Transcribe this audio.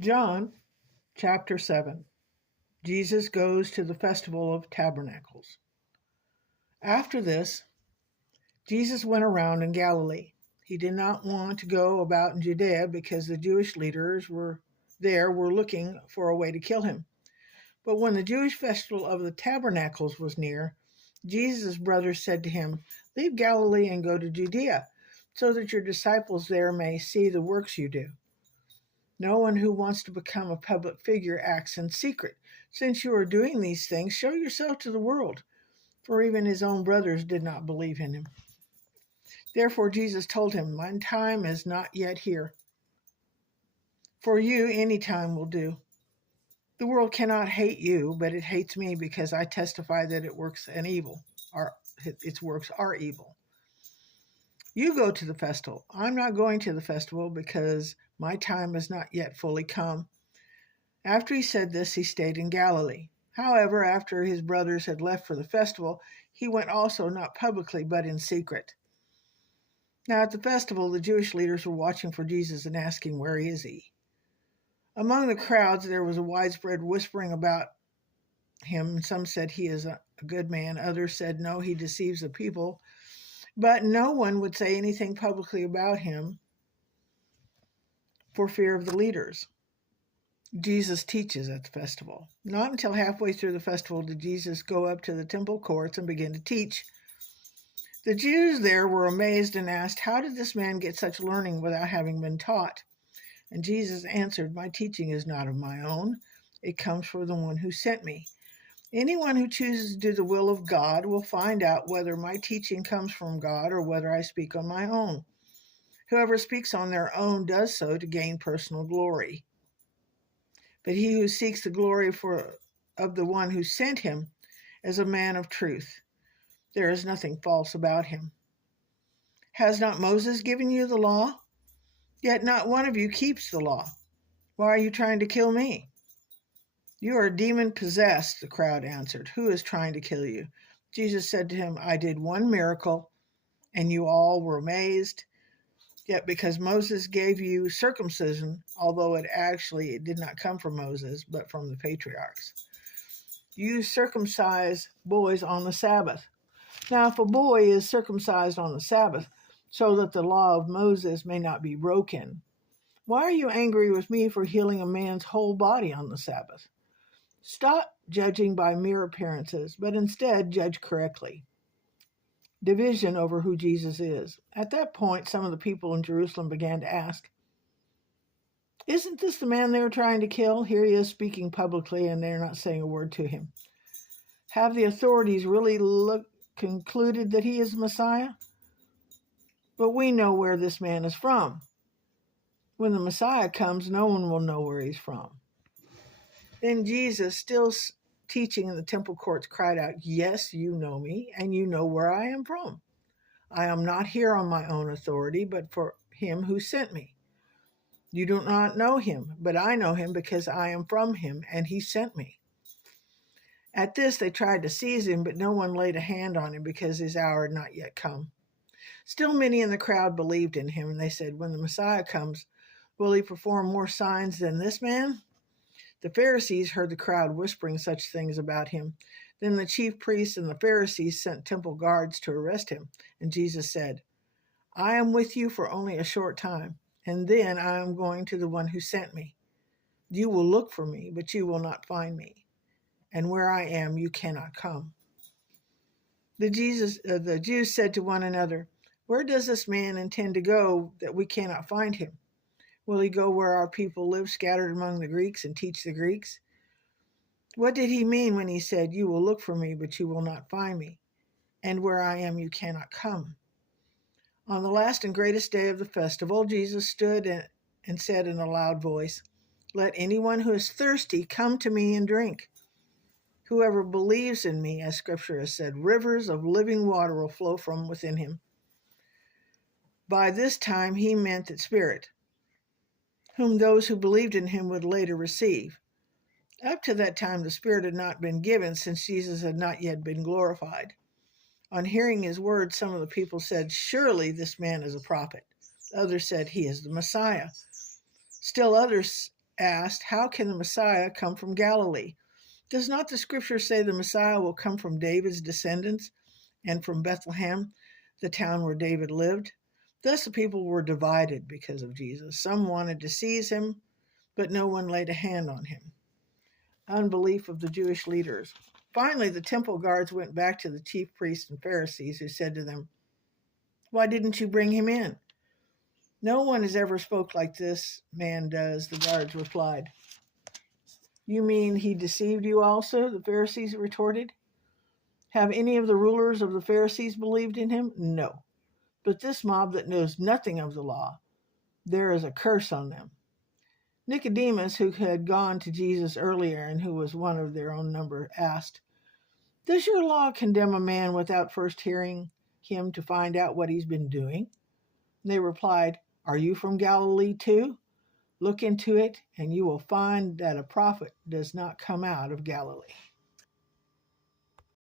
John chapter 7. Jesus goes to the festival of tabernacles. After this, Jesus went around in Galilee. He did not want to go about in Judea because the Jewish leaders were looking for a way to kill him. But when the Jewish festival of the tabernacles was near, Jesus' brothers said to him, "Leave Galilee and go to Judea, so that your disciples there may see the works you do. No one who wants to become a public figure acts in secret. Since you are doing these things, show yourself to the world." For even his own brothers did not believe in him. Therefore Jesus told him, "My time is not yet here. For you, any time will do. The world cannot hate you, but it hates me because I testify that its works are evil. You go to the festival. I'm not going to the festival because my time has not yet fully come." After he said this, he stayed in Galilee. However, after his brothers had left for the festival, he went also, not publicly, but in secret. Now at the festival, the Jewish leaders were watching for Jesus and asking, "Where is he?" Among the crowds, there was a widespread whispering about him. Some said he is a good man. Others said, "No, he deceives the people." But no one would say anything publicly about him for fear of the leaders. Jesus teaches at the festival. Not until halfway through the festival did Jesus go up to the temple courts and begin to teach. The Jews there were amazed and asked, "How did this man get such learning without having been taught?" And Jesus answered, "My teaching is not of my own. It comes from the one who sent me. Anyone who chooses to do the will of God will find out whether my teaching comes from God or whether I speak on my own. Whoever speaks on their own does so to gain personal glory. But he who seeks the glory of the one who sent him is a man of truth. There is nothing false about him. Has not Moses given you the law? Yet not one of you keeps the law. Why are you trying to kill me?" "You are demon-possessed," the crowd answered. "Who is trying to kill you?" Jesus said to him, "I did one miracle, and you all were amazed. Yet because Moses gave you circumcision, although it did not come from Moses, but from the patriarchs, you circumcise boys on the Sabbath. Now, if a boy is circumcised on the Sabbath, so that the law of Moses may not be broken, why are you angry with me for healing a man's whole body on the Sabbath? Stop judging by mere appearances, but instead judge correctly." Division over who Jesus is. At that point, some of the people in Jerusalem began to ask, "Isn't this the man they were trying to kill? Here he is speaking publicly, and they're not saying a word to him. Have the authorities really concluded that he is Messiah? But we know where this man is from. When the Messiah comes, no one will know where he's from." Then Jesus, still teaching in the temple courts, cried out, "Yes, you know me, and you know where I am from. I am not here on my own authority, but for him who sent me. You do not know him, but I know him because I am from him, and he sent me." At this they tried to seize him, but no one laid a hand on him because his hour had not yet come. Still many in the crowd believed in him, and they said, "When the Messiah comes, will he perform more signs than this man?" The Pharisees heard the crowd whispering such things about him. Then the chief priests and the Pharisees sent temple guards to arrest him. And Jesus said, "I am with you for only a short time, and then I am going to the one who sent me. You will look for me, but you will not find me. And where I am, you cannot come." The Jews said to one another, "Where does this man intend to go that we cannot find him? Will he go where our people live, scattered among the Greeks, and teach the Greeks? What did he mean when he said, 'You will look for me, but you will not find me, and where I am you cannot come'?" On the last and greatest day of the festival, Jesus stood and said in a loud voice, "Let anyone who is thirsty come to me and drink. Whoever believes in me, as Scripture has said, rivers of living water will flow from within him." By this time he meant the Spirit, whom those who believed in him would later receive. Up to that time, the Spirit had not been given, since Jesus had not yet been glorified. On hearing his words, some of the people said, "Surely this man is a prophet." Others said, "He is the Messiah." Still others asked, "How can the Messiah come from Galilee? Does not the scripture say the Messiah will come from David's descendants and from Bethlehem, the town where David lived?" Thus the people were divided because of Jesus. Some wanted to seize him, but no one laid a hand on him. Unbelief of the Jewish leaders. Finally, the temple guards went back to the chief priests and Pharisees, who said to them, "Why didn't you bring him in?" "No one has ever spoke like this man does," the guards replied. "You mean he deceived you also?" the Pharisees retorted. "Have any of the rulers of the Pharisees believed in him?" "No. But this mob that knows nothing of the law, there is a curse on them." Nicodemus, who had gone to Jesus earlier and who was one of their own number, asked, "Does your law condemn a man without first hearing him to find out what he's been doing?" They replied, "Are you from Galilee too? Look into it, and you will find that a prophet does not come out of Galilee."